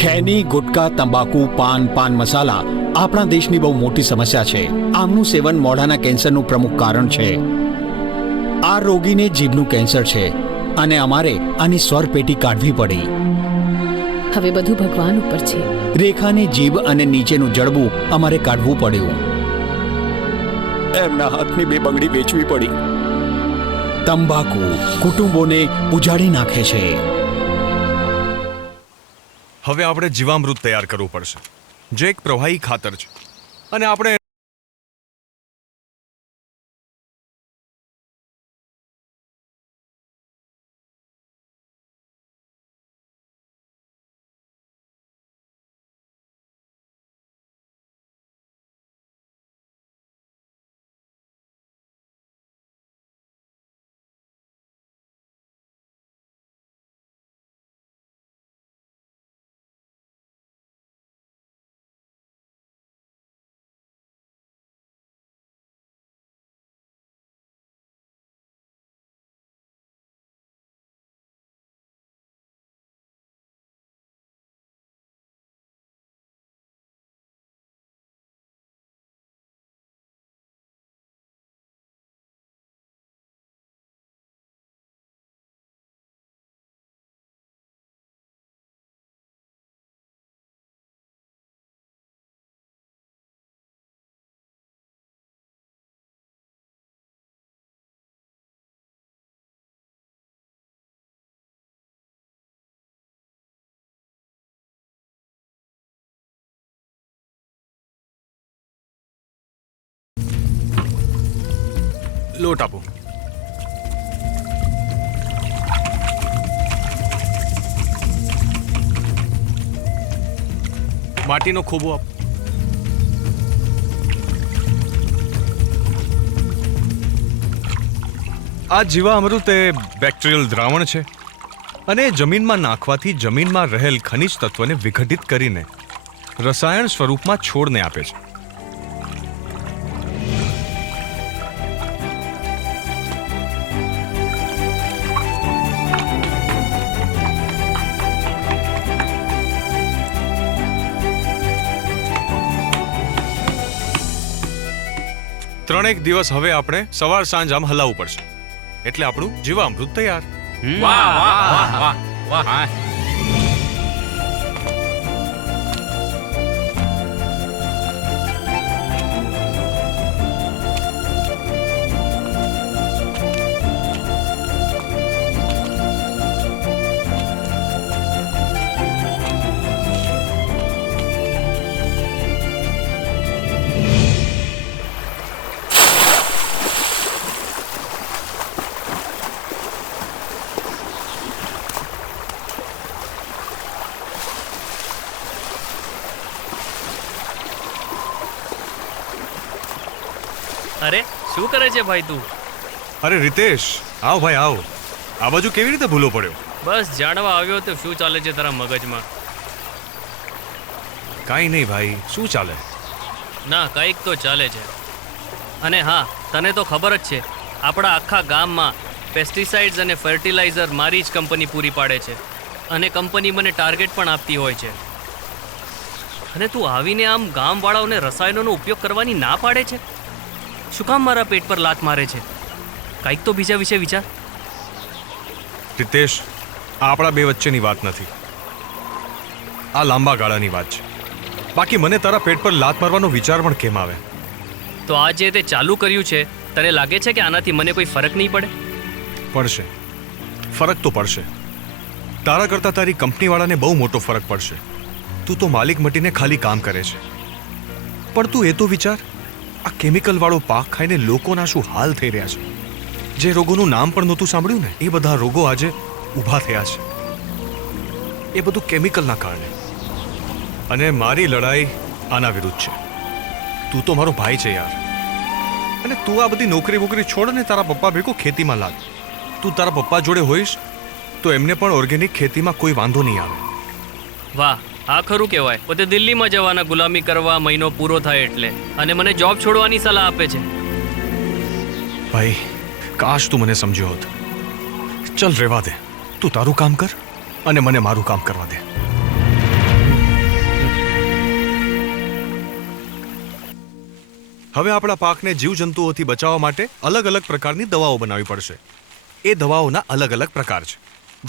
ખૈની, ગુટકા, તંબાકુ, પાન મસાલા આપણા દેશની બહુ મોટી સમસ્યા છે. આમનું સેવન મોઢાના કેન્સરનું પ્રમુખ કારણ છે. આ રોગીને જીભનું કેન્સર છે અને અમારે આની સ્વરપેટી કાઢવી પડી. હવે બધું ભગવાન ઉપર છે. રેખાની જીભ અને નીચેનું જડબું અમારે કાઢવું પડ્યું. એમના હાથની 2 બંગડી વેચવી પડી. તંબાકુ કુટુંબોને ઉજાડી નાખે છે. હવે આપણે જીવામૃત તૈયાર કરવું પડશે, જે એક પ્રવાહી ખાતર છે, અને આપણે લોટ આપો. માટીનો ખોબો આપો. આ જીવામૃત એ બેક્ટેરિયલ દ્રાવણ છે, અને જમીનમાં નાખવાથી જમીનમાં રહેલ ખનિજ તત્વને વિઘટિત કરીને રસાયણ સ્વરૂપમાં છોડને આપે છે. ત્રણેક દિવસ હવે આપણે સવાર સાંજ આમ હલાવવું પડશે, એટલે આપણું જીવામૃત તૈયાર. વાહ વાહ વાહ વાહ વાહ. અરે શું કરે છે ભાઈ તું? અરે રીતેશ, આવ ભાઈ આવ. આ બાજુ કેવી રીતે ભૂલો પડ્યો? બસ જાણવા આવ્યો તો શું ચાલે છે તારા મગજમાં. કાંઈ નહીં ભાઈ, શું ચાલે? ના કંઈક તો ચાલે છે. અને હા, તને તો ખબર જ છે, આપણા આખા ગામમાં પેસ્ટિસાઇડ્સ અને ફર્ટિલાઇઝર મારી જ કંપની પૂરી પાડે છે, અને કંપની મને ટાર્ગેટ પણ આપતી હોય છે. અને તું આવીને આમ ગામવાળાઓને રસાયણોનો ઉપયોગ કરવાની ના પાડે છે. શું કામ મારા પેટ પર લાત મારે છે? કંઈક તો બીજા વિશે વિચાર. રીતેશ, આ આપણા બે વચ્ચેની વાત નથી, આ લાંબા ગાળાની વાત છે. બાકી મને તારા પેટ પર લાત મારવાનો વિચાર પણ કેમ આવે? તો આ જે તે ચાલુ કર્યું છે, તને લાગે છે કે આનાથી મને કોઈ ફરક નહીં પડે? પડશે, ફરક તો પડશે. તારા કરતાં તારી કંપનીવાળાને બહુ મોટો ફરક પડશે. તું તો માલિક મટીને ખાલી કામ કરે છે, પણ તું એ તો વિચાર, આ કેમિકલવાળો પાક ખાઈને લોકોના શું હાલ થઈ રહ્યા છે. જે રોગોનું નામ પણ નહોતું સાંભળ્યું ને, એ બધા રોગો આજે ઊભા થયા છે. એ બધું કેમિકલના કારણે. અને મારી લડાઈ આના વિરુદ્ધ છે. તું તો મારો ભાઈ છે યાર, અને તું આ બધી નોકરી વોકરી છોડ ને તારા પપ્પા ભેગો ખેતીમાં લાગ. તું તારા પપ્પા જોડે હોઈશ તો એમને પણ ઓર્ગેનિક ખેતીમાં કોઈ વાંધો નહીં આવે. વાહ, આ ખરું કહેવાય. પોતે દિલ્હીમાં જવાના ગુલામી કરવા મહિનો પૂરો થાય એટલે, અને મને જોબ છોડવાની સલાહ આપે છે. ભાઈ, કાશ તું મને સમજ્યો હોત. ચલ રહેવા દે, તું તારું કામ કર અને મને મારું કામ કરવા દે. હવે આપણા પાકને જીવજંતુઓથી બચાવવા માટે અલગ અલગ પ્રકારની દવાઓ બનાવવી પડશે. એ દવાઓના અલગ અલગ પ્રકાર છે,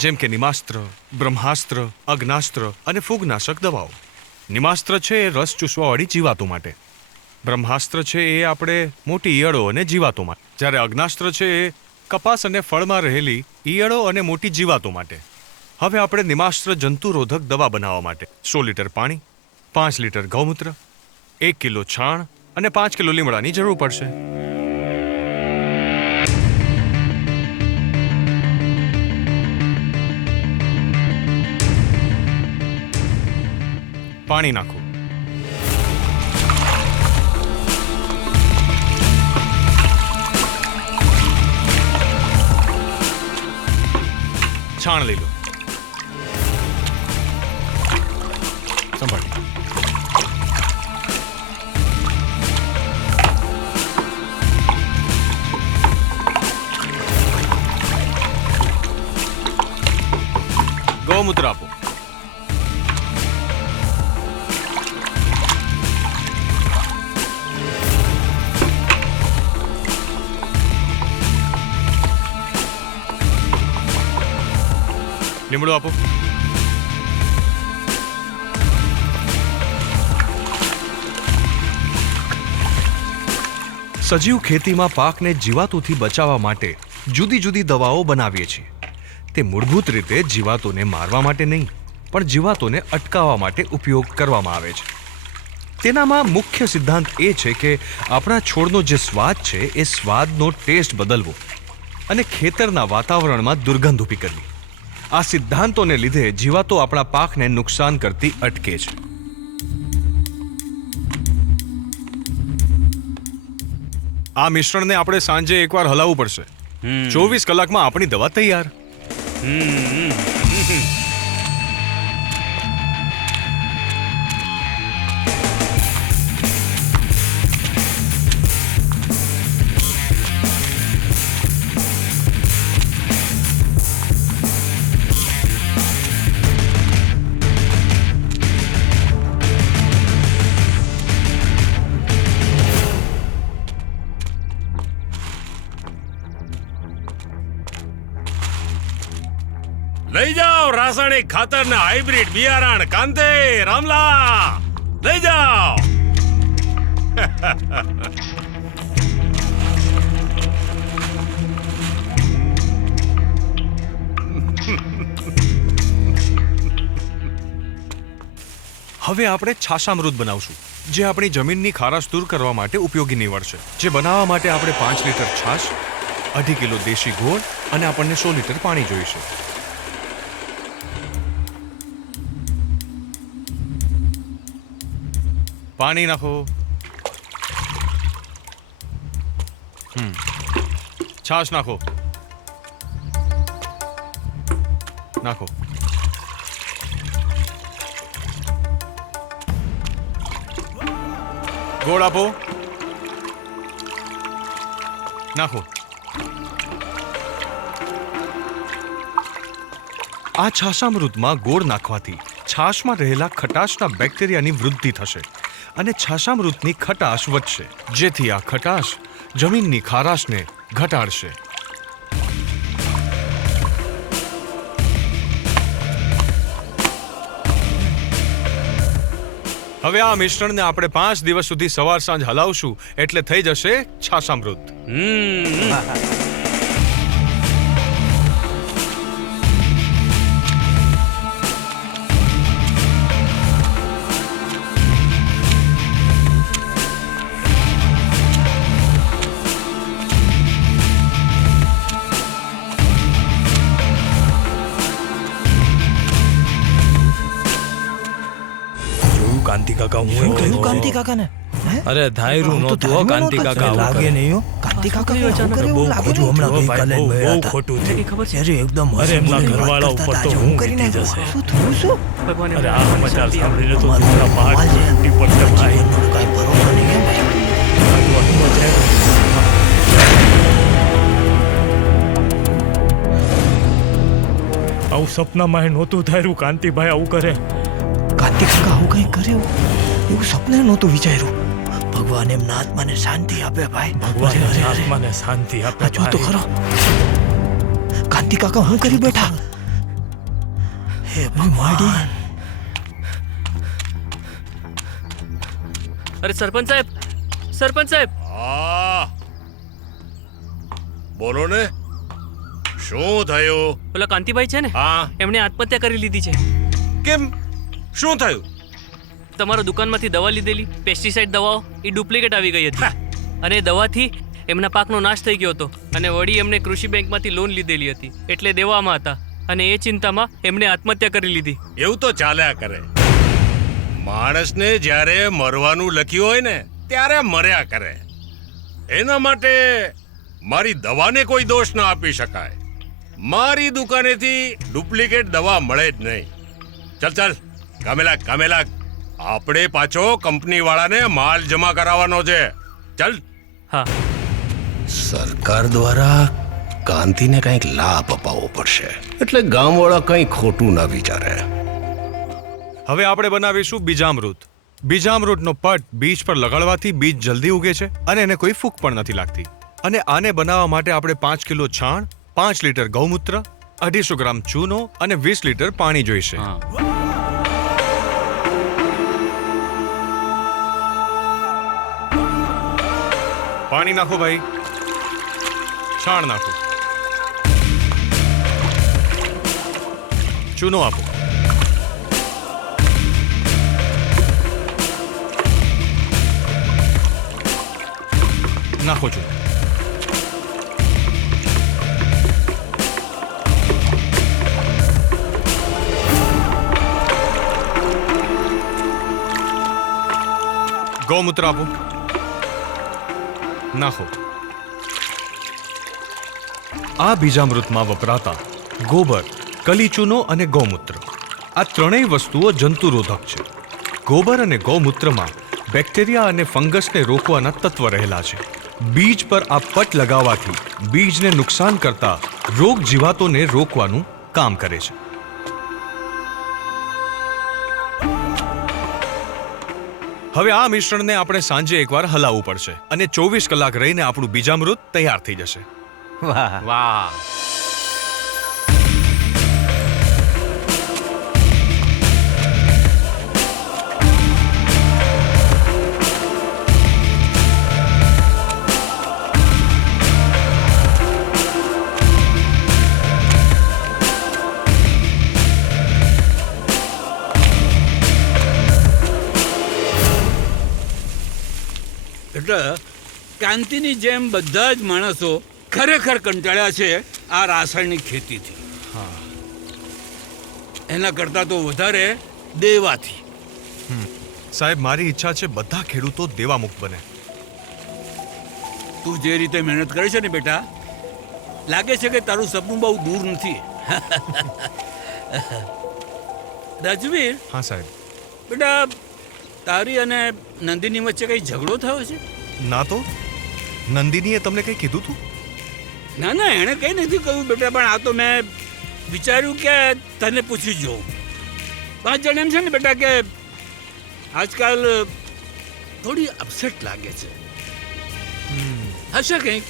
જેમ કે નિમાસ્ત્ર, બ્રહ્માસ્ત્ર, અગ્નાસ્ત્ર અને ફૂગનાશક દવાઓ. નિમાસ્ત્ર છે એ રસ ચૂસવાવાળી જીવાતો માટે. બ્રહ્માસ્ત્ર છે એ આપણે મોટી ઈયળો અને જીવાતો માટે. જ્યારે અગ્નાસ્ત્ર છે એ કપાસ અને ફળમાં રહેલી ઈયળો અને મોટી જીવાતો માટે. હવે આપણે નિમાસ્ત્ર જંતુરોધક દવા બનાવવા માટે 100 લીટર પાણી, 5 લીટર ગૌમૂત્ર, 1 કિલો છાણ અને 5 કિલો લીમડાની જરૂર પડશે. પાણી નાખો. છાણ લઈ લો. સંભાળી. ગૌમૂત્ર આપો. લીમડો આપો. સજીવ ખેતીમાં પાકને જીવાતોથી બચાવવા માટે જુદી જુદી દવાઓ બનાવીએ છીએ. તે મૂળભૂત રીતે જીવાતોને મારવા માટે નહીં, પણ જીવાતોને અટકાવવા માટે ઉપયોગ કરવામાં આવે છે. તેનામાં મુખ્ય સિદ્ધાંત એ છે કે આપણા છોડનો જે સ્વાદ છે એ સ્વાદનો ટેસ્ટ બદલવો અને ખેતરના વાતાવરણમાં દુર્ગંધ ઊભી કરવી. આ સિદ્ધાંતોને લીધે જીવાતો આપણા પાકને નુકસાન કરતી અટકે છે. આ મિશ્રણને આપણે સાંજે એકવાર હલાવવું પડશે. 24 કલાકમાં આપણી દવા તૈયાર. લઈ જાઓ રાસાયણિક ખાતર ને હાઇબ્રિડ બિયારણ કાંતે રામલા લઈ જાઓ. હવે આપણે છાશામૃત બનાવશું, જે આપણી જમીનની ખારાશ દૂર કરવા માટે ઉપયોગી નીવડશે. જે બનાવવા માટે આપણે 5 લીટર છાશ, 2.5 કિલો દેશી ગોળ અને આપણને 100 લીટર પાણી જોઈશે. પાણી નાખો. છાશ નાખો. નાખો. ગોળ આપો. નાખો. આ છાશામૃતમાં ગોળ નાખવાથી છાશમાં રહેલા ખટાશના બેક્ટેરિયાની વૃદ્ધિ થશે અને છાશામૃતની ખટાશ વધશે, જેથી આ ખટાશ જમીનની ખારાશને ઘટાડશે. હવે આ મિશ્રણને આપણે 5 દિવસ સુધી સવાર સાંજ હલાવશું એટલે થઈ જશે છાશામૃત. કાંતિ કાકા હું શું કહ્યું કાંતિ કાકાને? અરે ધાયરું નહોતું હો કાંતિ કાકા લાગે નહીં હો કાંતિ કાકા શું કરે એવું લાગે છે? હમણાં ગઈકાલે જ મળ્યા હતા. ખોટું છે. અરે એકદમ અરે એમના ઘરવાળા ઉપર તો હું કરીને વીતી જશે. શું થયું શું? અરે આ સમાચાર સાંભળીને તો મારા પહાડ તૂટી પડશે ભાઈ. કાંઈ ભરોસો નહીં એમ ભાઈ. આવું સપનામાં નહોતું ધાર્યું કાંતિભાઈ આવું કરે. કાંતિ કાકા આવું કંઈ કરે એવું સપને નહોતું વિચાર્યું. ભગવાન એમના આત્માને શાંતિ આપે ભાઈ. ભગવાન અરે, અરે, અરે. આત્માને શાંતિ આપે આ જો તો ભાઈ. ખરો. કાંતિ કાકા હું કરી બેઠા? હે ભગવાન. અરે સરપંચ સાહેબ, સરપંચ સાહેબ, આ બોલો ને, શું થયું? પેલા કાંતિભાઈ છે ને, હા, એમણે આત્મહત્યા કરી લીધી છે. કેમ? શું થયું? તમારા દુકાનમાંથી દવા લીધેલી પેસ્ટિસાઇડ દવાઓ એ ડુપ્લિકેટ આવી ગઈ હતી અને એ દવાથી એમના પાકનો નાશ થઈ ગયો હતો અને વળી એમણે કૃષિ બેંકમાંથી લોન લીધેલી હતી એટલે દેવામાં હતા અને એ ચિંતામાં એમણે આત્મહત્યા કરી લીધી. એવું તો ચાલ્યા કરે. માણસને જ્યારે મરવાનું લખ્યું હોય ને ત્યારે મર્યા કરે. એના માટે મારી દવાને કોઈ દોષ ના આપી શકાય. મારી દુકાનેથી ડુપ્લિકેટ દવા મળે જ નહીં. ચાલ ચાલ, કામે લાગ, કામે લાગ. આપણે પાછો કંપની વાળાને માલ જમા કરાવવાનો છે. ચાલ. હા, સરકાર દ્વારા કાંતિને કંઈક લાભ અપાવવો પડશે, એટલે ગામવાળા કંઈ ખોટું ના વિચારે. હવે આપણે બનાવીશું બીજામૃત. બીજામૃતનો પટ બીજ પર લગાડવાથી બીજ જલ્દી ઉગે છે અને એને કોઈ ફૂગ પણ નથી લાગતી. અને આને બનાવવા માટે આપણે 5 કિલો છાણ, 5 લીટર ગૌમૂત્ર, 250 ગ્રામ ચૂનો અને 20 લીટર પાણી જોઈશે. પાણી નાખો ભાઈ, છાણ નાખો, ચૂનો આપો, નાખો ચૂનો. ગૌમૂત્ર આપો, નાખો. આ બીજામૃતમાં વપરાતા ગોબર, કલીચૂનો અને ગૌમૂત્ર આ ત્રણેય વસ્તુઓ જંતુરોધક છે. ગોબર અને ગૌમૂત્રમાં બેક્ટેરિયા અને ફંગસને રોકવાના તત્વ રહેલા છે. બીજ પર આ પટ લગાવવાથી બીજને નુકસાન કરતા રોગ જીવાતોને રોકવાનું કામ કરે છે. હવે આ મિશ્રણને આપણે સાંજે એકવાર હલાવવું પડશે અને 24 કલાક રહીને આપણું બીજામૃત તૈયાર થઈ જશે. વાહ. એટલે કાંતિની જેમ બધા જ માણસો ખરેખર કંટાળ્યા છે આ રાસાયણિક ખેતીથી. એના કરતાં તો વધારે દેવાથી. સાહેબ, મારી ઈચ્છા છે બધા ખેડૂતો દેવામુક્ત બને. તું જે રીતે મહેનત કરે છે ને બેટા, લાગે છે કે તારું સપનું બહુ દૂર નથી. રાજવીર, હા સાહેબ. બેટા તારી અને નંદિની વચ્ચે કઈ ઝઘડો થયો છે? ના તો નંદિનીએ તમને કંઈ કીધું તું? ના ના, એણે કંઈ નથી કહ્યું બેટા, પણ આ તો મેં વિચાર્યું કે તને પૂછી જોઉં. 5 જણ એમ છે ને બેટા કે આજકાલ થોડી અપસેટ લાગે છે. હશે કંઈક.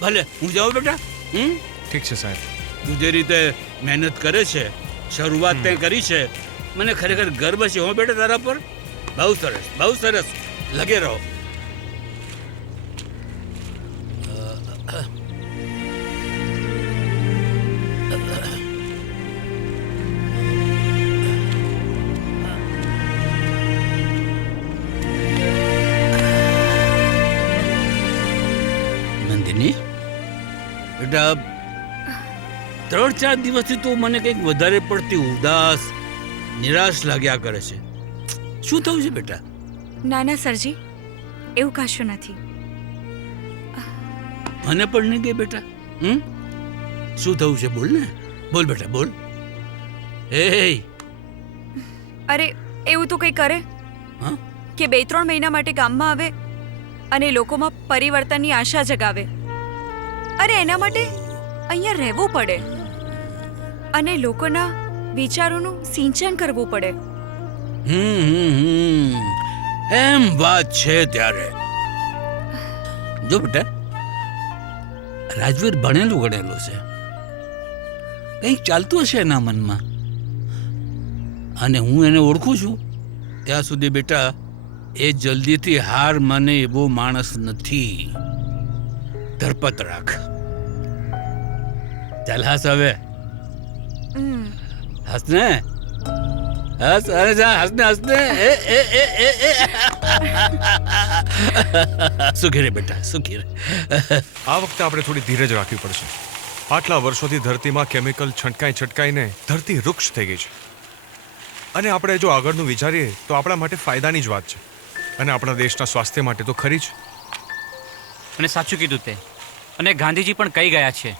ભલે હું જાઉં બેટા. ઠીક છે સાહેબ. તું જે રીતે મહેનત કરે છે, શરૂઆત તે કરી છે, મને ખરેખર ગર્વ છે હો બેટા તારા પર. બહુ સરસ, બહુ સરસ. લગે રહો. નંદિની બેટા, 3-4 દિવસથી તો મને કંઈક વધારે પડતી ઉદાસ, નિરાશ લાગ્યા કરે છે. શું થયું છે બેટા? ના ના સરજી, એવું કશું નથી. મને પણ નહીં ગઈ બેટા. શું થયું છે? બોલ ને, બોલ બેટા, બોલ. એ અરે એવું તો કંઈ કરે હા? કે 2-3 મહિના માટે ગામમાં આવે અને લોકોમાં પરિવર્તનની આશા જગાવે. અરે એના માટે અહીંયા રહેવું પડે અને લોકોના વિચારોનું સિંચન કરવું પડે. એમ વાત છે ત્યારે જો બેટા, રાજવીર ભણેલું ગણેલું છે, કંઈક ચાલતું હશે એના મનમાં, અને હું એને ઓળખું છું ત્યાં સુધી બેટા એ જલ્દીથી હાર માને એવો માણસ નથી. ધરપત રાખ. ચાલ હાસ હવે, હસ ને, હસ, અરે જા, હસને હસને. સુખી રે બેટા, સુખી રે. આ વખતે આપણે થોડી ધીરજ રાખવી પડશે. આટલા વર્ષોથી ધરતીમાં કેમિકલ છંટકાઈને ધરતી વૃક્ષ થઈ ગઈ છે, અને આપણે જો આગળનું વિચારીએ તો આપણા માટે ફાયદાની જ વાત છે, અને આપણા દેશના સ્વાસ્થ્ય માટે તો ખરી જ. અને સાચું કીધું તે. અને ગાંધીજી પણ કહી ગયા છે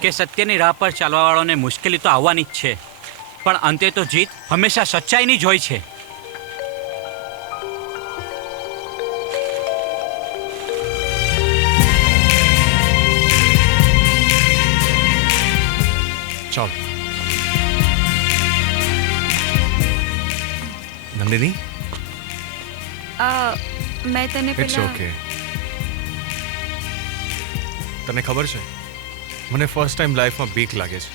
કે સત્યની રાહ પર ચાલવાવાળાને મુશ્કેલી તો આવવાની જ છે, પણ અંતે તો જીત હંમેશા સચ્ચાઈની જ હોય છે. ચાલો નંદિની, મેં તને ઇટ્સ ઓકે. તને ખબર છે, મને ફર્સ્ટ ટાઈમ લાઈફમાં બીક લાગે છે.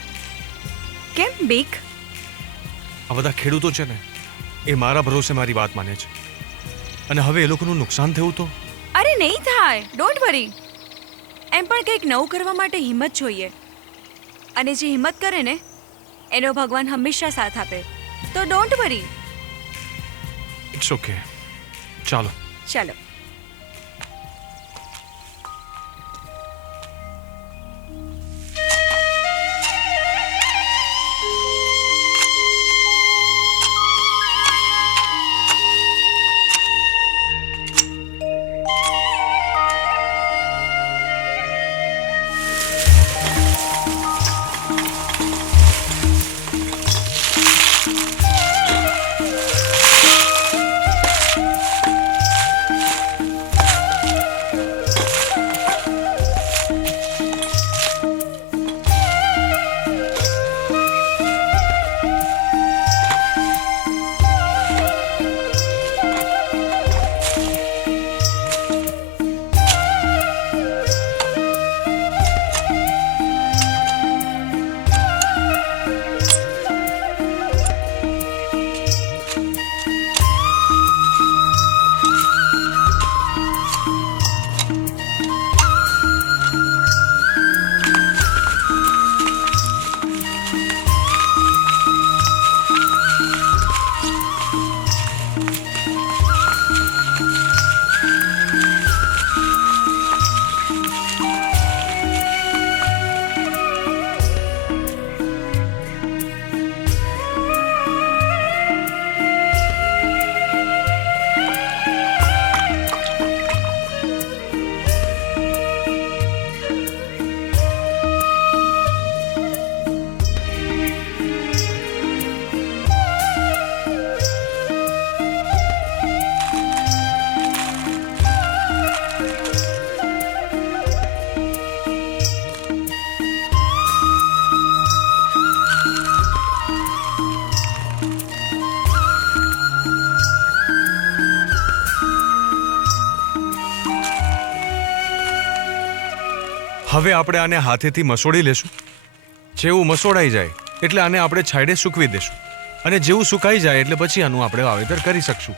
કેમ બીક? આ બધા ખેડૂતો છે ને, એ મારા ભરોસે મારી વાત માને છે, અને હવે એ લોકોનું નુકસાન થયું તો? અરે નહીં થાય, ડોન્ટ વરી. એમ પણ કંઈક નવું કરવા માટે હિંમત જોઈએ, અને જે હિંમત કરે ને એનો ભગવાન હંમેશા સાથ આપે. તો ડોન્ટ વરી. It's okay. ચાલો ચાલો. હવે આપણે આને હાથેથી મસોડી લેશું. જેવું મસોડાઈ જાય એટલે આને આપણે છાંયડે સૂકવી દેશું, અને જેવું સુકાઈ જાય એટલે પછી આનું આપણે વાવેતર કરી શકશું.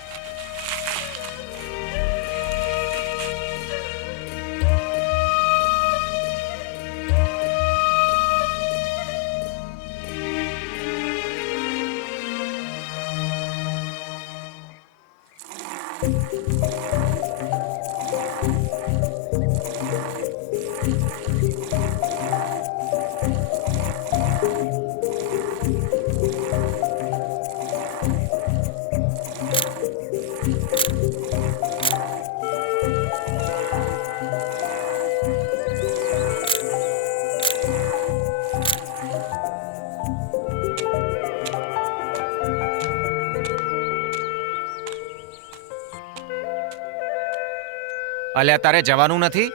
અલ્યા તારે જવાનું નથી?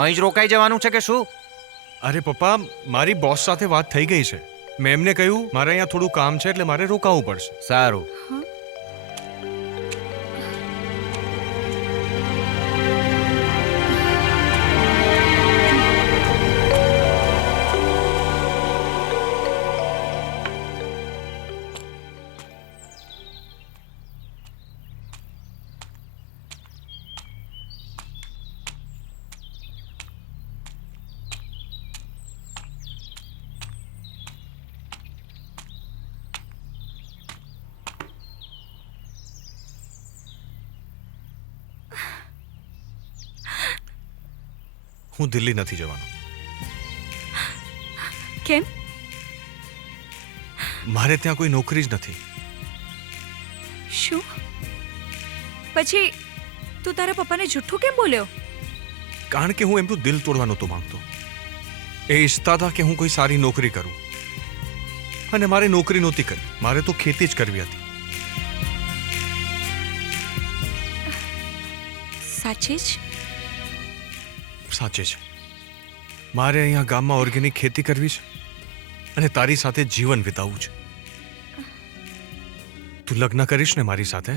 અહીં જ રોકાઈ જવાનું છે કે શું? અરે પપ્પા, મારી બોસ સાથે વાત થઈ ગઈ છે. મેં એમને કહ્યું મારે અહીંયા થોડું કામ છે એટલે મારે રોકાવું પડશે. સારું. હું દિલ્હી નથી જવાનો. કેમ? મારે ત્યાં કોઈ નોકરી જ નથી. શું? પછી તું તારા પપ્પાને જૂઠું કેમ બોલ્યો? કારણ કે હું એમનું દિલ તોડવા નહોતો માંગતો. એ ઈચ્છતા હતા કે હું કોઈ સારી નોકરી કરું, અને મારે નોકરી નહોતી કરવી, મારે તો ખેતી જ કરવી હતી. સાચે જ? સાચે છે. મારે અહીંયા ગામમાં ઓર્ગેનિક ખેતી કરવી છે અને તારી સાથે જીવન વિતાવવું છે. તું લગ્ન કરીશ ને મારી સાથે?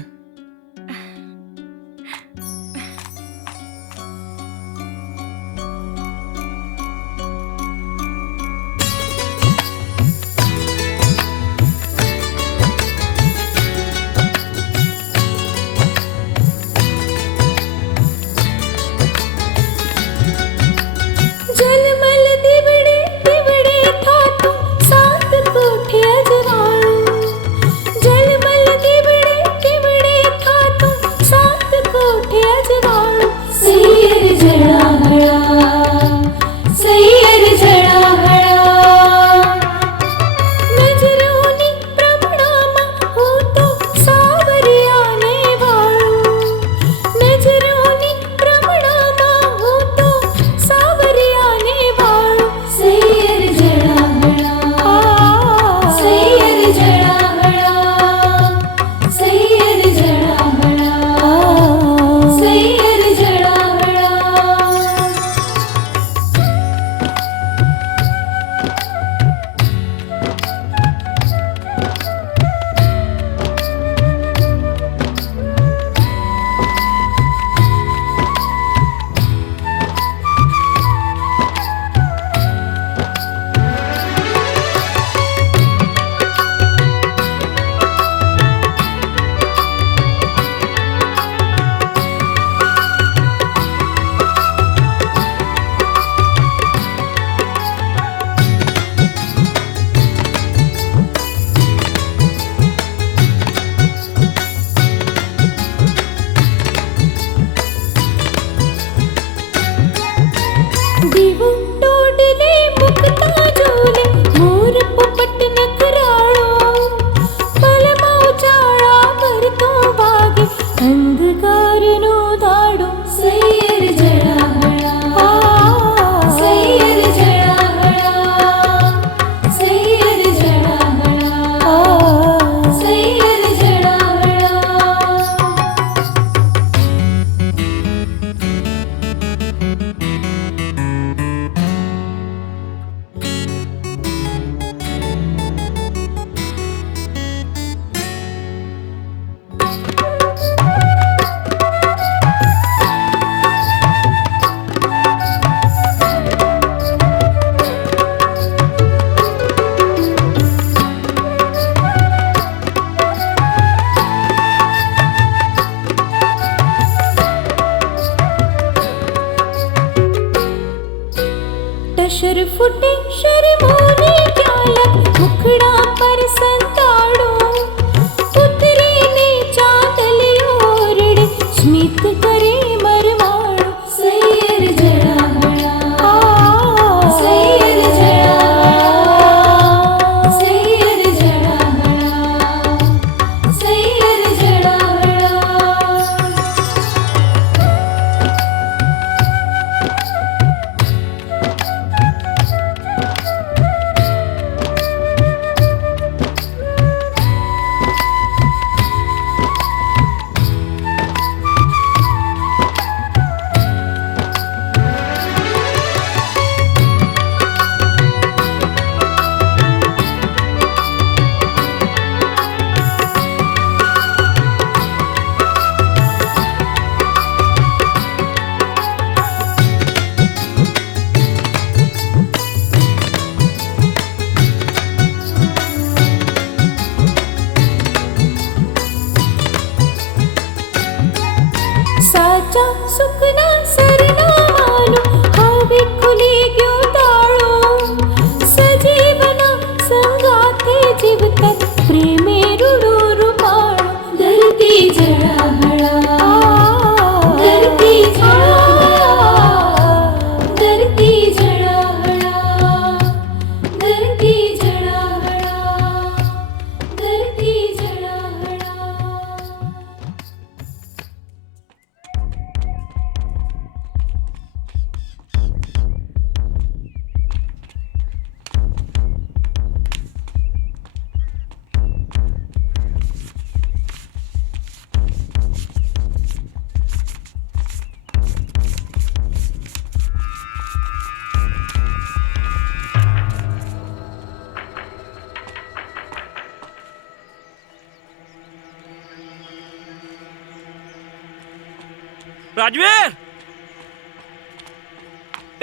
રાજવીર,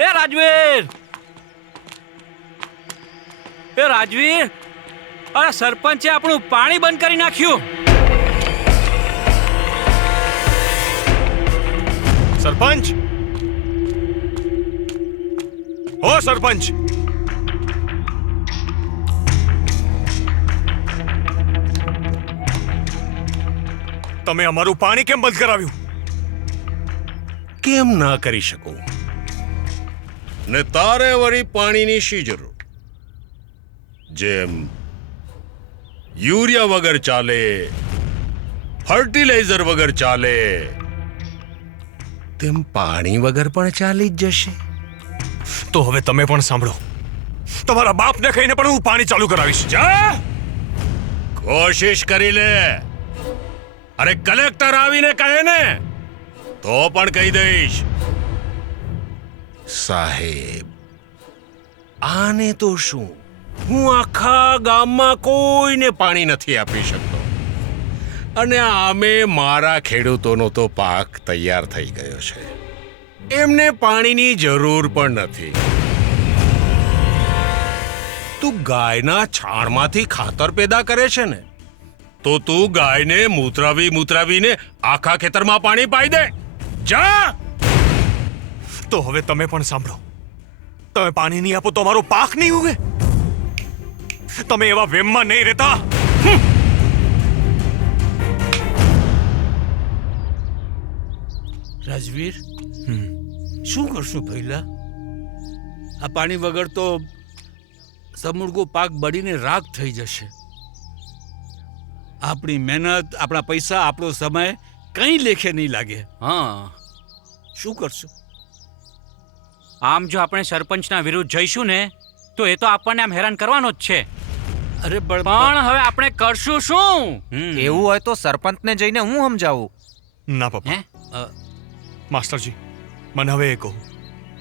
એ રાજવીર, એ રાજવીર, અરે સરપંચે આપણું પાણી બંધ કરી નાખ્યું. સરપંચ, ઓ સરપંચ, તમે અમારું પાણી કેમ બંધ કરાવ્યું? કેમ ના કરી શકું? ને તારે વળી પાણીની શી જરૂર? જેમ યુરિયા વગર ચાલે, ફર્ટિલાઇઝર વગર ચાલે, તેમ પાણી વગર પણ ચાલી જ જશે. તો હવે તમે પણ સાંભળો, તમારા બાપને કહીને પણ હું પાણી ચાલુ કરાવીશ. જા, કોશિશ કરી લે. અરે કલેક્ટર આવીને કહે ને તો પણ કહી દઈશ. સાહેબ, આને તો શું, હું આખા ગામમાં કોઈને પાણી નથી આપી શકતો, અને આમે મારા ખેડૂતોનો તો પાક તૈયાર થઈ ગયો છે, એમને પાણીની જરૂર પણ નથી. તું ગાયના છાણમાંથી ખાતર પેદા કરે છે ને, તો તું ગાયને મૂતરાવીને આખા ખેતરમાં પાણી પાઈ દે. જા. તો હવે તમે પણ સાંભળો, તમે પાણી નહીં આપો તો અમારો પાક નહીં ઉગે. તમે એવા વેમમાં નહીં રહેતા. રાજવીર, શું કરશું પહેલા? આ પાણી વગર તો સમૂળગો પાક બળીને રાખ થઈ જશે. આપણી મહેનત, આપણા પૈસા, આપણો સમય કંઈ લેખે નહીં લાગે. હા, શું કરશું? આમ જો આપણે સરપંચના વિરુદ્ધ જઈશું ને તો એ તો આપણને આમ હેરાન કરવાનો જ છે. અરે પણ હવે આપણે કરશું શું? એવું હોય તો સરપંચને જઈને હું સમજાવું. ના પપ્પા, માસ્ટરજી, મને હવે એ કહો,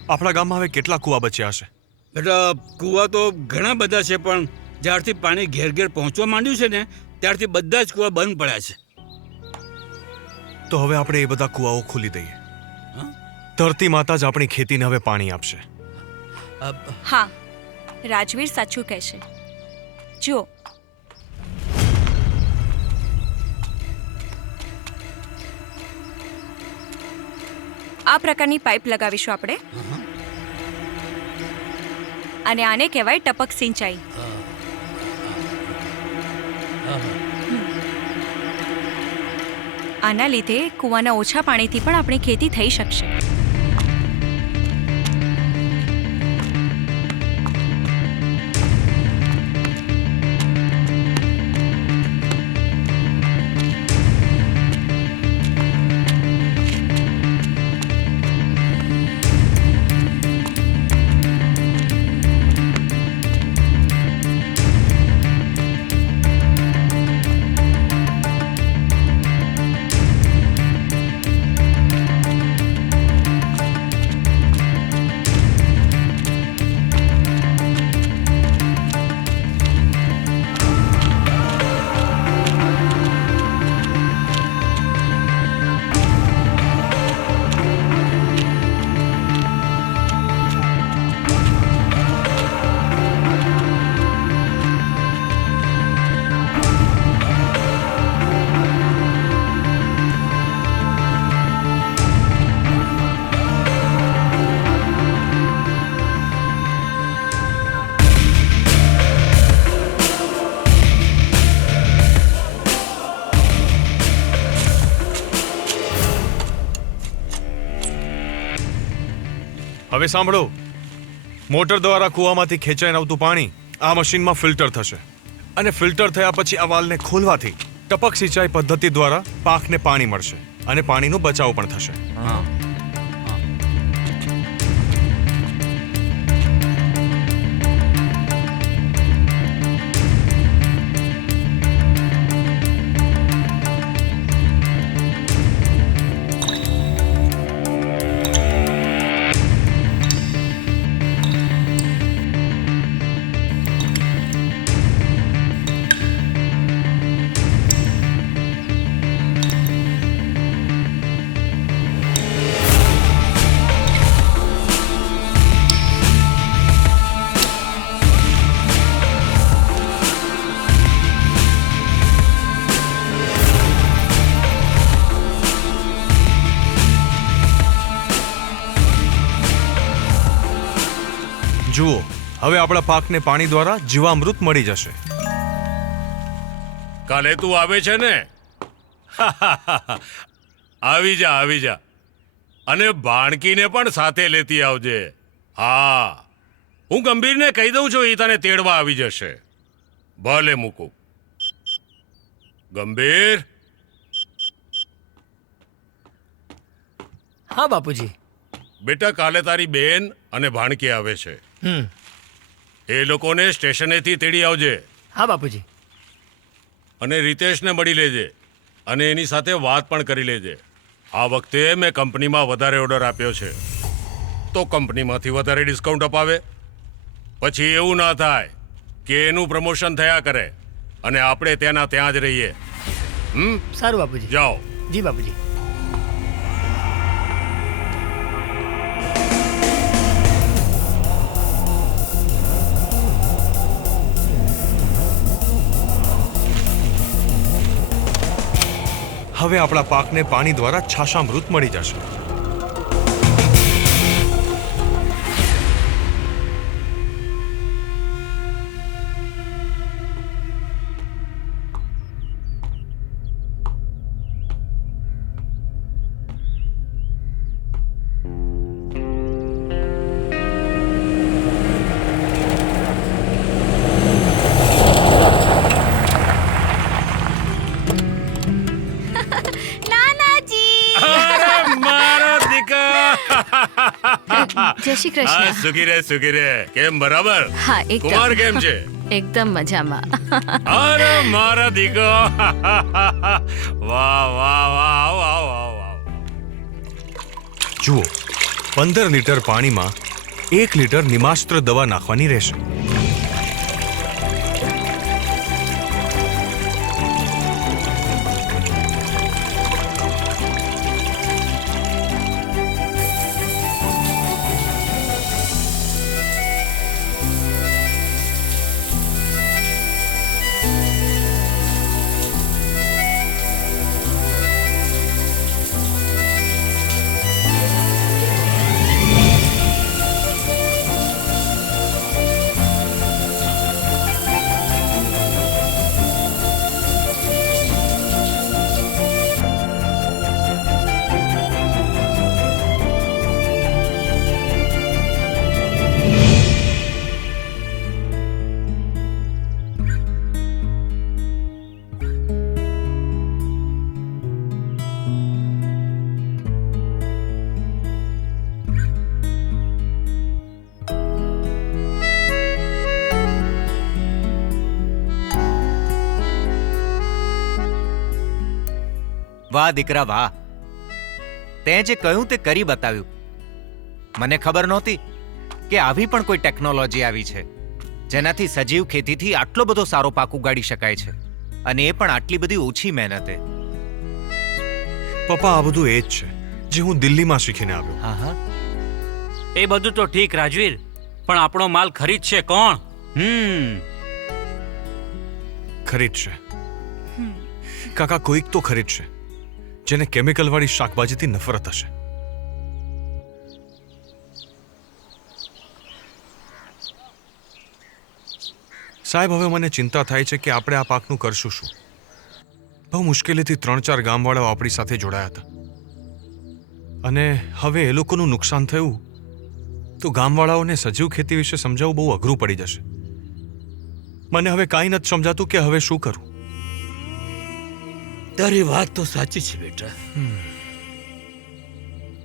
આપણા ગામમાં હવે કેટલા કૂવા બચ્યા હશે? બેટા, કૂવા તો ઘણા બધા છે, પણ જ્યારથી પાણી ઘેર ઘેર પહોંચવા માંડ્યું છે ને ત્યારથી બધા જ કૂવા બંધ પડ્યા છે. તો હવે આપણે એ બધા કૂવાઓ ખોલી દઈએ. ધરતી માતા જ આપણી ખેતીને હવે પાણી આપશે. હા, રાજવીર સાચું કહેશે. જુઓ, આ પ્રકારની પાઇપ લગાવીશું આપણે, અને આને કહેવાય ટપક સિંચાઈ. આના લીધે કૂવાના ઓછા પાણીથી પણ આપણી ખેતી થઈ શકશે. હવે સાંભળો, મોટર દ્વારા કૂવામાંથી ખેંચાઈને આવતું પાણી આ મશીનમાં ફિલ્ટર થશે, અને ફિલ્ટર થયા પછી આ વાલ્વને ખોલવાથી ટપક સિંચાઈ પદ્ધતિ દ્વારા પાકને પાણી મળશે અને પાણીનો બચાવ પણ થશે. જુઓ, હવે આપણા પાકને પાણી દ્વારા જીવામૃત મળી જશે. કાલે તું આવે છે ને? આવી જા. અને ભાણકીને પણ સાથે લેતી આવજે. હા, હું ગંભીરને કહી દઉં છું, એ તને તેડવા આવી જશે. ભલે મૂકું. ગંભીર. હા બાપુજી. બેટા, કાલે તારી બેન અને ભાણકી આવે છે. એ લોકોને સ્ટેશનેથી તેડી આવજે. હા બાપુજી. અને રીતેશને મળી લેજે અને એની સાથે વાત પણ કરી લેજે. આ વખતે મેં કંપનીમાં વધારે ઓર્ડર આપ્યો છે, તો કંપનીમાંથી વધારે ડિસ્કાઉન્ટ અપાવે. પછી એવું ના થાય કે એનું પ્રમોશન થયા કરે અને આપણે ત્યાંના ત્યાં જ રહીએ. સારું બાપુજી. જાઓ. જી બાપુજી. હવે આપણા પાકને પાણી દ્વારા છાશામૃત મળી જશે. જય શ્રી કૃષ્ણ. સુખી રે. કેમ, બરાબર? હા, એકદમ. કુમાર કેમ છે? એકદમ મજામાં. અરે મારા દીકો. વાહ. જુઓ, 15 લીટર પાણીમાં 1 લીટર નિમાસ્ત્ર દવા નાખવાની રહેશે. વાહ દીકરા વાહ, તે જે કહ્યું તે કરી બતાવ્યું. મને ખબર નહોતી કે આવી પણ કોઈ ટેકનોલોજી આવી છે જેનાથી સજીવ ખેતીથી આટલો બધો સારો પાક ઉગાડી શકાય છે, અને એ પણ આટલી બધી ઓછી મહેનતે. પપ્પા, આ બધું એ જ છે જે હું દિલ્હીમાં શીખીને આવ્યો. હા. એ બધું તો ઠીક રાજવીર, પણ આપણો માલ ખરીદશે કોણ? ખરીદશે કાકા, કોઈક તો ખરીદશે જેને કેમિકલ વાળી શાકભાજીથી નફરત હશે. સાહેબ, હવે મને ચિંતા થાય છે કે આપણે આ પાકનું કરશું શું. બહુ મુશ્કેલીથી 3-4 ગામવાળાઓ આપણી સાથે જોડાયા હતા, અને હવે એ લોકોનું નુકસાન થયું તો ગામવાળાઓને સજીવ ખેતી વિશે સમજાવવું બહુ અઘરું પડી જશે. મને હવે કાંઈ નથી સમજાતું કે હવે શું કરું. તારી વાત તો સાચી છે બેટા.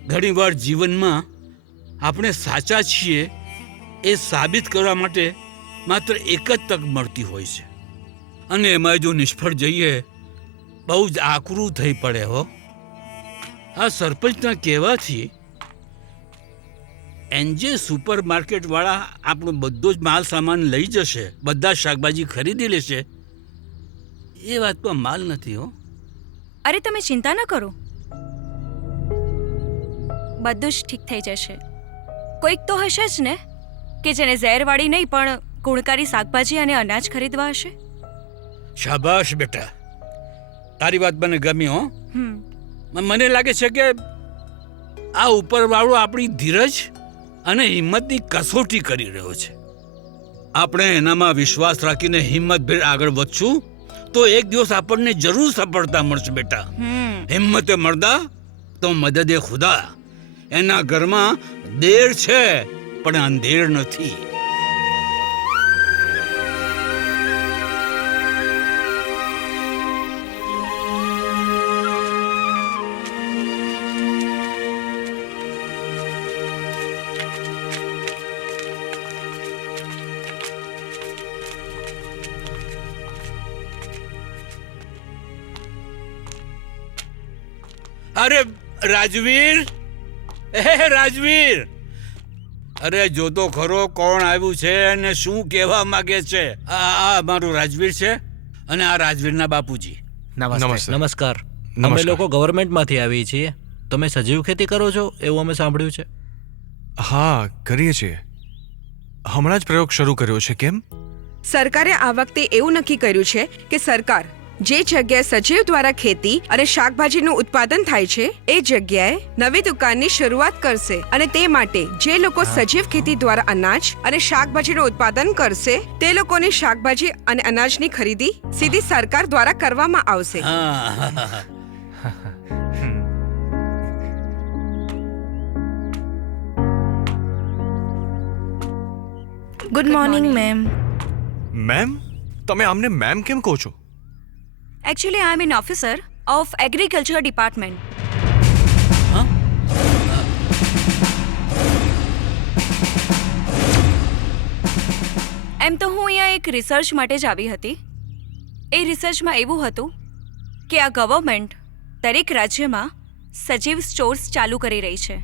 ઘણીવાર જીવનમાં આપણે સાચા છીએ એ સાબિત કરવા માટે માત્ર એક જ તક મળતી હોય છે, અને એમાં જો નિષ્ફળ જઈએ બહુ જ આકરું થઈ પડે હો. આ સરપંચના કહેવાથી એનજે સુપર માર્કેટ વાળા આપણો બધો જ માલ સામાન લઈ જશે, બધા શાકભાજી ખરીદી લેશે. એ વાતમાં માલ નથી હો. અરે તમે ચિંતા ન કરો, બધું જ ઠીક થઈ જશે. કોઈક તો હશે જ ને કે જેને ઝેરવાળી નહીં પણ ગુણકારી શાકભાજી અને અનાજ ખરીદવા હશે. શાબાશ બેટા, તારી વાત મને ગમી હો. મને લાગે છે કે આ ઉપરવાળો આપણી ધીરજ અને હિંમતની કસોટી કરી રહ્યો છે. આપણે એનામાં વિશ્વાસ રાખીને હિંમતભેર આગળ વધશું તો એક દિવસ આપણને જરૂર સફળતા મળશે બેટા. હિંમતે મર્દા તો મદદે ખુદા. એના ઘરમાં દેર છે પણ અંધેર નથી. અરે રાજવીર, એ રાજવીર, અરે જોતો ખરો કોણ આવ્યું છે અને શું કહેવા માંગે છે. આ મારું રાજવીર છે અને આ રાજવીરના બાપુજી. નમસ્કાર. અમે લોકો ગવર્મેન્ટમાંથી આવીએ છીએ. તમે સજીવ ખેતી કરો છો એવું અમે સાંભળ્યું છે. હા, કરીએ છીએ. હમણાં જ પ્રયોગ શરૂ કર્યો છે. કેમ? સરકારે આ વખતે એવું નક્કી કર્યું છે કે સરકાર જે જગ્યાએ સજીવ દ્વારા ખેતી અને શાકભાજીનું ઉત્પાદન થાય છે એ જગ્યાએ નવી દુકાનની શરૂઆત કરશે. અને તે માટે જે લોકો સજીવ ખેતી દ્વારા અનાજ અને શાકભાજીનું ઉત્પાદન કરશે તે લોકોની શાકભાજી અને અનાજની ખરીદી સીધી સરકાર દ્વારા કરવામાં આવશે. Good morning ma'am. મેમ? તમે આમને મેમ કેમ કહો છો? Actually, I am an officer of Agriculture Department. એમ તો હું અહીંયા એક રિસર્ચ માટે જ આવી હતી. એ રિસર્ચમાં એવું હતું કે આ ગવર્મેન્ટ દરેક રાજ્યમાં સજીવ સ્ટોર્સ ચાલુ કરી રહી છે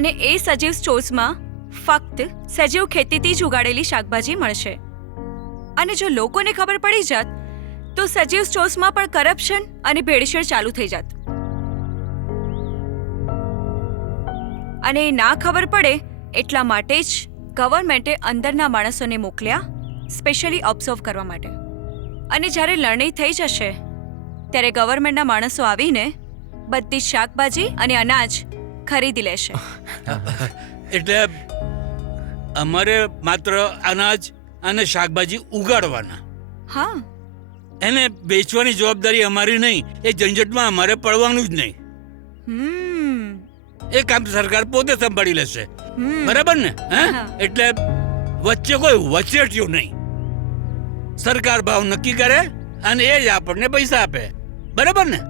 અને એ સજીવ સ્ટોર્સમાં ફક્ત સજીવ ખેતીથી જ ઉગાડેલી શાકભાજી મળશે. અને જો લોકોને ખબર પડી જાત તો સજીવ સ્ટોર્સમાં પણ કરપ્શન અને ભેળસેળ ચાલુ થઈ જાત. અને ના ખબર પડે એટલા માટે જ ગવર્મેન્ટે અંદરના માણસોને મોકલ્યા સ્પેશિયલી ઓબ્ઝર્વ કરવા માટે. અને જ્યારે લણણી થઈ જશે ત્યારે ગવર્મેન્ટના માણસો આવીને બધી શાકભાજી અને અનાજ ખરીદી લેશે. એટલે અમારે માત્ર અનાજ અને શાકભાજી ઉગાડવાના. હા, એને વેચવાની જવાબદારી અમારી નહીં. એ ઝંઝટમાં અમારે પડવાનું જ નહીં. એ કામ સરકાર પોતે સંભાળી લેશે. બરાબર ને? એટલે વચ્ચે કોઈ વચેટિયું નહીં. સરકાર ભાવ નક્કી કરે અને એ જ આપણને પૈસા આપે. બરાબર ને?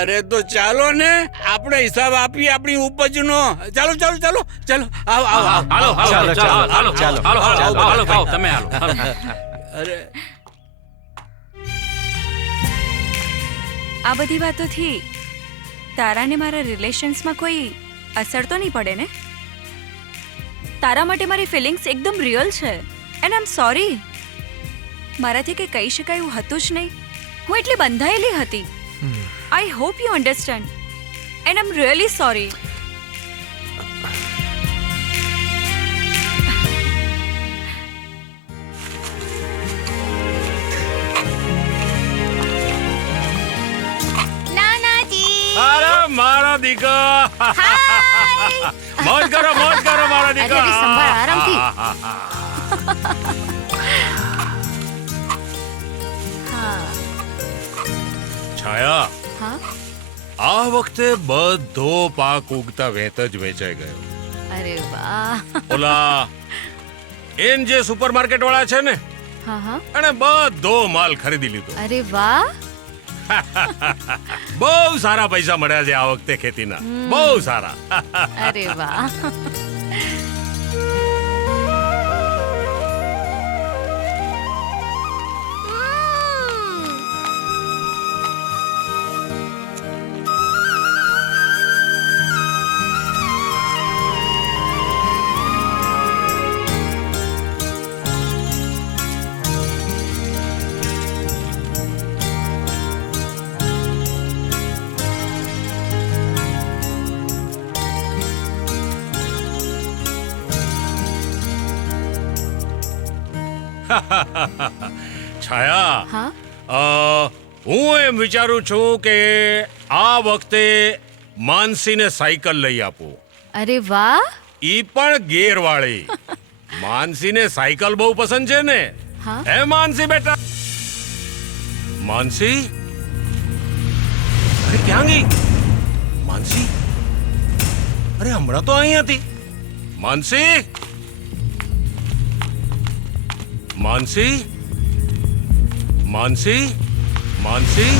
અરે તો ચાલો ને, આપણે હિસાબ આપીએ આપણી ઉપજનો. ચાલો ચાલો ચાલો ચાલો આવો આવો હાલો હાલો ચાલો હાલો ચાલો હાલો હાલો ભાઈ તમે હાલો. અરે આ બધી વાતોથી તારાને મારા રિલેશન્સમાં કોઈ અસર તો નહીં પડે ને? તારા માટે મારી ફિલિંગ્સ એકદમ રિયલ છે એન્ડ આઈ એમ સોરી. મારાથી કંઈ કહી શકાય એવું હતું જ નહીં. હું એટલી બંધાયેલી હતી. I hope you understand and I am really sorry. અરે મારા દીકરા, મોજ કરો મારા દીકરા. સંભાળ આરામથી. છાયા, હા, આ વખતે બધો પાક ઉગતા વેત જ વેચાઈ ગયો. અરે વાહ. ઓલા એન જે સુપરમાર્કેટ વાળા છે ને, હા હા, એને બધો માલ ખરીદી લીધો. અરે વાહ. બહુ સારા પૈસા મળ્યા છે આ વખતે ખેતીના. બહુ સારા. અરે વાહ. છાયા, હા, હું એમ વિચારું છું કે આ વખતે માનસીને સાયકલ લઈ આપું. અરે વાહ. ઈ પણ ગેરવાળી. માનસીને સાયકલ બહુ પસંદ છે ને? હા. હે માનસી બેટા? માનસી? અરે ક્યાં ગઈ માનસી? અરે હમણાં તો અહીં હતી. માનસી? માનસી? માનસી? માનસી?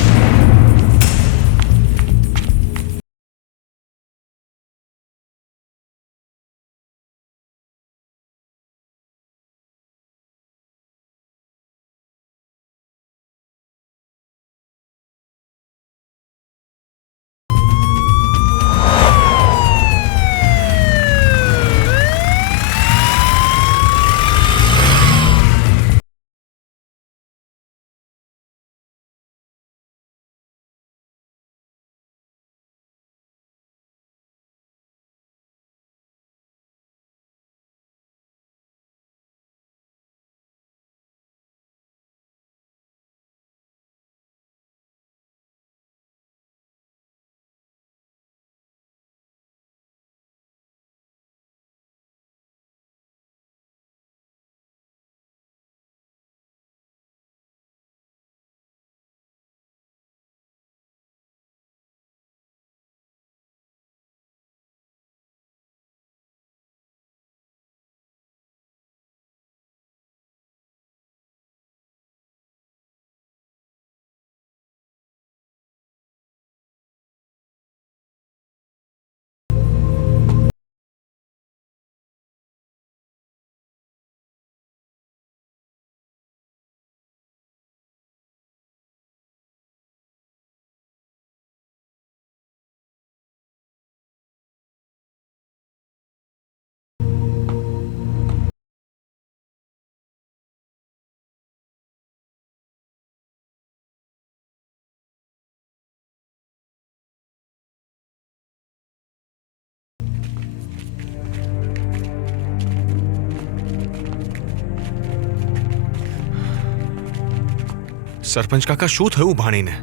સરપંચ કાકા, શું થયું ભાણીને?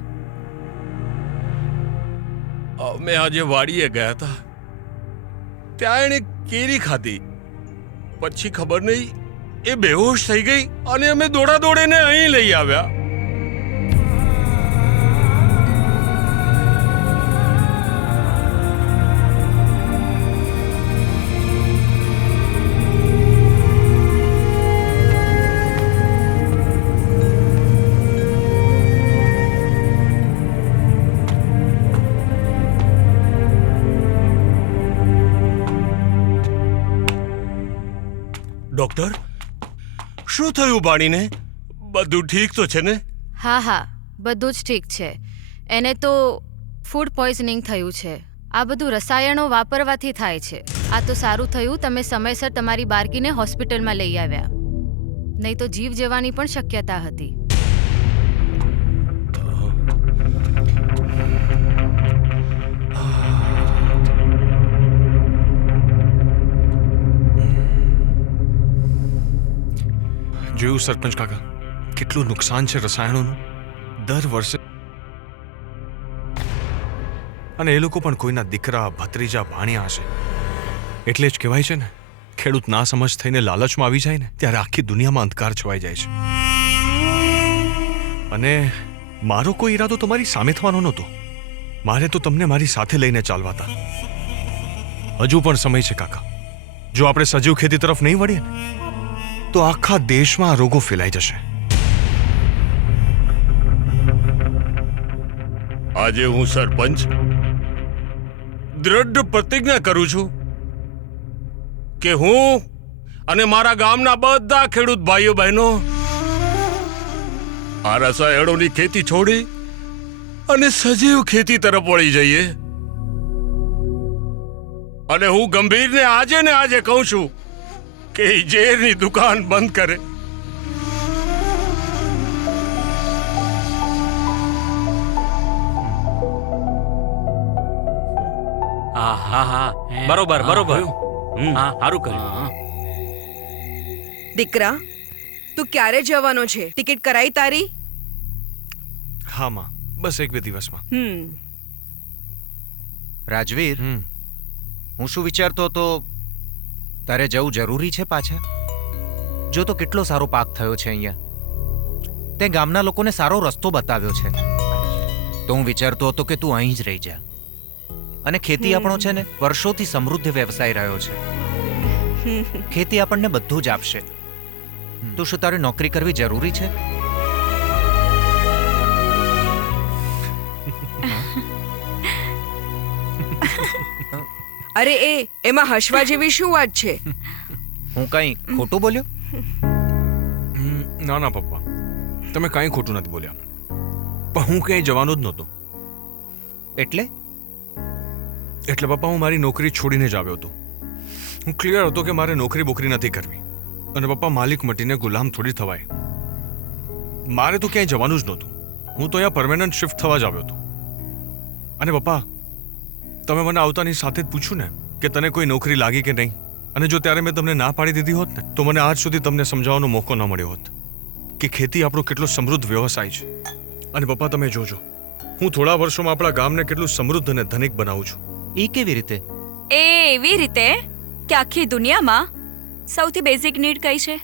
અમે આજે વાડીએ ગયા હતા, ત્યાં એણે કેરી ખાધી. પછી ખબર નહીં એ બેહોશ થઈ ગઈ અને અમે દોડા દોડીને અહીં લઈ આવ્યા. ડોક્ટર, શું થયું ભાણીને? બધું ઠીક તો છે ને? હા હા, બધું જ ઠીક છે. એને તો ફૂડ પોઈઝનિંગ થયું છે. આ બધું રસાયણો વાપરવાથી થાય છે. આ તો સારું થયું તમે સમયસર તમારી બાળકીને હોસ્પિટલમાં લઈ આવ્યા, નહીં તો જીવ જવાની પણ શક્યતા હતી. જોયું સરપંચ કાકા, કેટલું નુકસાન છે રસાયણોનું દર વર્ષે. અને એ લોકો પણ કોઈના દીકરા, ભત્રીજા, ભાણિયા હશે. એટલે જ કહેવાય છે ને, ખેડૂત ના સમજ થઈને લાલચમાં આવી જાય ને ત્યારે આખી દુનિયામાં અંધકાર છવાઈ જાય છે. અને મારો કોઈ ઈરાદો તમારી સામે થવાનો નહોતો. મારે તો તમને મારી સાથે લઈને ચાલવા હતા. હજુ પણ સમય છે કાકા. જો આપણે સજીવ ખેતી તરફ નહીં વળીએ ને તો આખા દેશમાં આ રોગો ફેલાઈ જશે. આજે હું સરપંચ દ્રઢ પ્રતિજ્ઞા કરું છું કે હું અને મારા ગામના બધા ખેડૂત ભાઈઓ બહેનો આ રસાયણોની ખેતી છોડી અને સજીવ ખેતી તરફ વળી જઈએ. અને હું ગંભીરને આજે ને આજે કહું છું કે ઝેરની દુકાન બંધ કરે. હા હા હા, બરોબર બરોબર. હા, સારું કર્યું. દીકરા, તું ક્યારે જવાનો છે? ટિકિટ કરાઈ તારી? હા માં, બસ 1-2 દિવસમાં. રાજવીર, હું શું વિચારતો હતો, તારે જવું જરૂરી છે પાછા? જો તો કેટલો સારો પાક થયો છે અહીંયા. તે ગામના લોકોને સારો રસ્તો બતાવ્યો છે. તો હું વિચારતો હતો કે તું અહીં જ રહી જા. અને ખેતી આપણો છે ને વર્ષોથી સમૃદ્ધ વ્યવસાય રહ્યો છે. ખેતી આપણને બધું જ આપશે. તો શું તારે નોકરી કરવી જરૂરી છે? અરે એમાં હસવા જેવી શું વાત છે? હું કંઈ ખોટું બોલ્યો? ના ના પપ્પા, તમે કાંઈ ખોટું નથી બોલ્યા. પણ હું ક્યાંય જવાનો જ નહોતો. એટલે પપ્પા હું મારી નોકરી છોડીને જ આવ્યો હતો. હું ક્લિયર હતો કે મારે નોકરી બોકરી નથી કરવી. અને પપ્પા, માલિક મટીને ગુલામ થોડી થવાય. મારે તો ક્યાંય જવાનું જ નહોતું. હું તો અહીંયા પરમેનન્ટ શિફ્ટ થવા જ આવ્યો હતો. અને પપ્પા, તમે મને આવતાની સાથે જ પૂછ્યું ને કે તને કોઈ નોકરી લાગી કે નહીં. અને જો ત્યારે મેં તમને ના પાડી દીધી હોત ને તો મને આજ સુધી તમને સમજાવવાનો મોકો ન મળ્યો હોત કે ખેતી આપણો કેટલો સમૃદ્ધ વ્યવસાય છે. અને પપ્પા, તમે જોજો, હું થોડા વર્ષોમાં આપણા ગામને કેટલું સમૃદ્ધ અને ધનિક બનાવું છું. એ કેવી રીતે? એવી રીતે કે આખી દુનિયામાં સૌથી બેઝિક નીડ કઈ છે?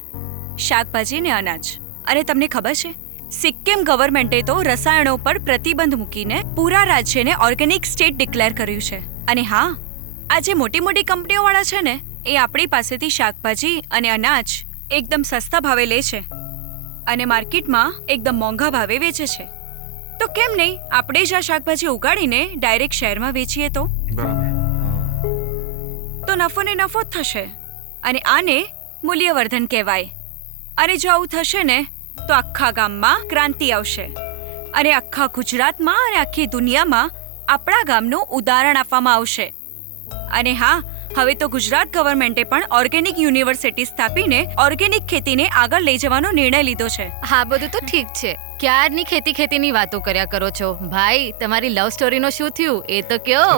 શાકભાજી ને અનાજ. અને તમને ખબર છે, સિક્કિમ ગવર્મેન્ટે તો રસાયણો પર પ્રતિબંધ મૂકીને પૂરા રાજ્યને ઓર્ગેનિક સ્ટેટ ડિક્લેર કર્યું છે. અને હા, આ જે મોટી મોટી કંપનીઓવાળા છે ને, એ આપણી પાસેથી શાકભાજી અને અનાજ એકદમ સસ્તા ભાવે લે છે અને માર્કેટમાં એકદમ મોંઘા ભાવે વેચે છે. તો કેમ નહીં આપણે જ આ શાકભાજી ઉગાડીને ડાયરેક્ટ શહેરમાં વેચીએ તો નફો ને નફો જ થશે. અને આને મૂલ્યવર્ધન કહેવાય. અને જો આવું થશે ને તો આખા ગામમાં ક્રાંતિ આવશે અને આખા ગુજરાતમાં અને આખી દુનિયામાં આપણા ગામનું ઉદાહરણ આપવામાં આવશે. અને હા, હવે તો ગુજરાત ગવર્મેન્ટે પણ ઓર્ગેનિક યુનિવર્સિટી સ્થાપીને ઓર્ગેનિક ખેતીને આગળ લઈ જવાનો નિર્ણય લીધો છે. હા, બધું તો ઠીક છે. ક્યારની ખેતીની વાતો કર્યા કરો છો ભાઈ? તમારી લવ સ્ટોરીનો શું થયું એ તો કયો.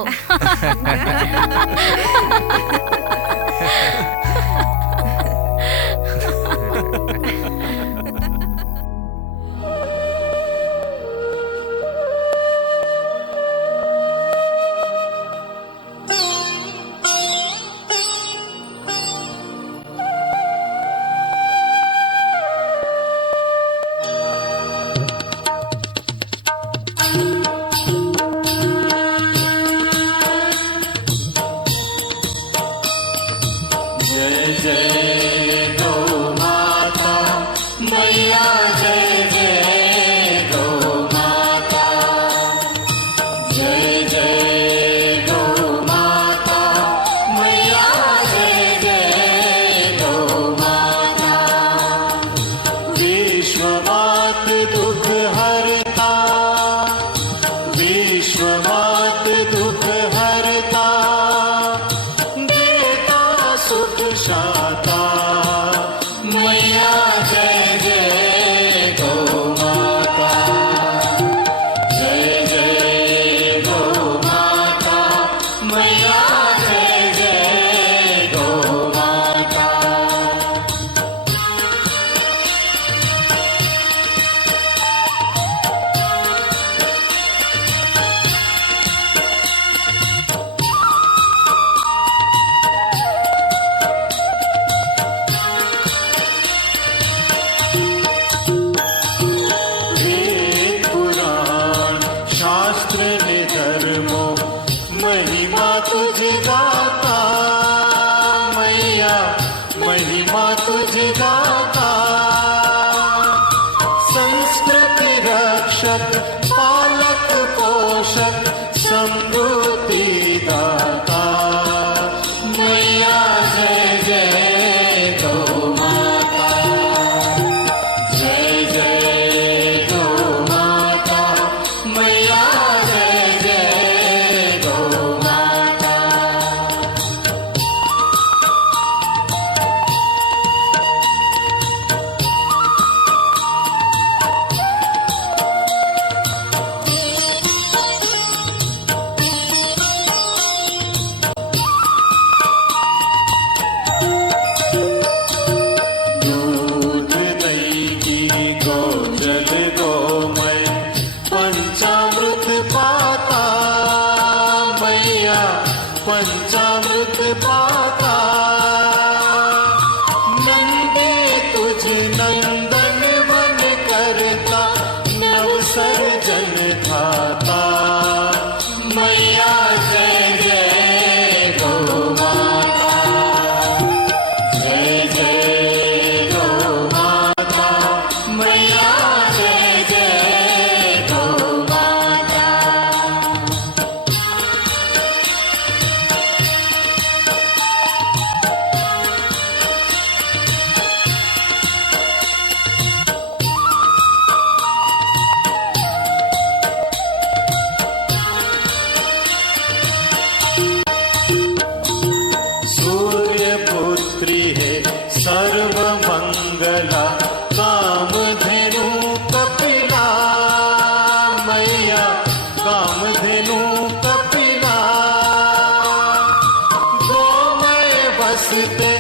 कामधेनु कपिला, गो में बसते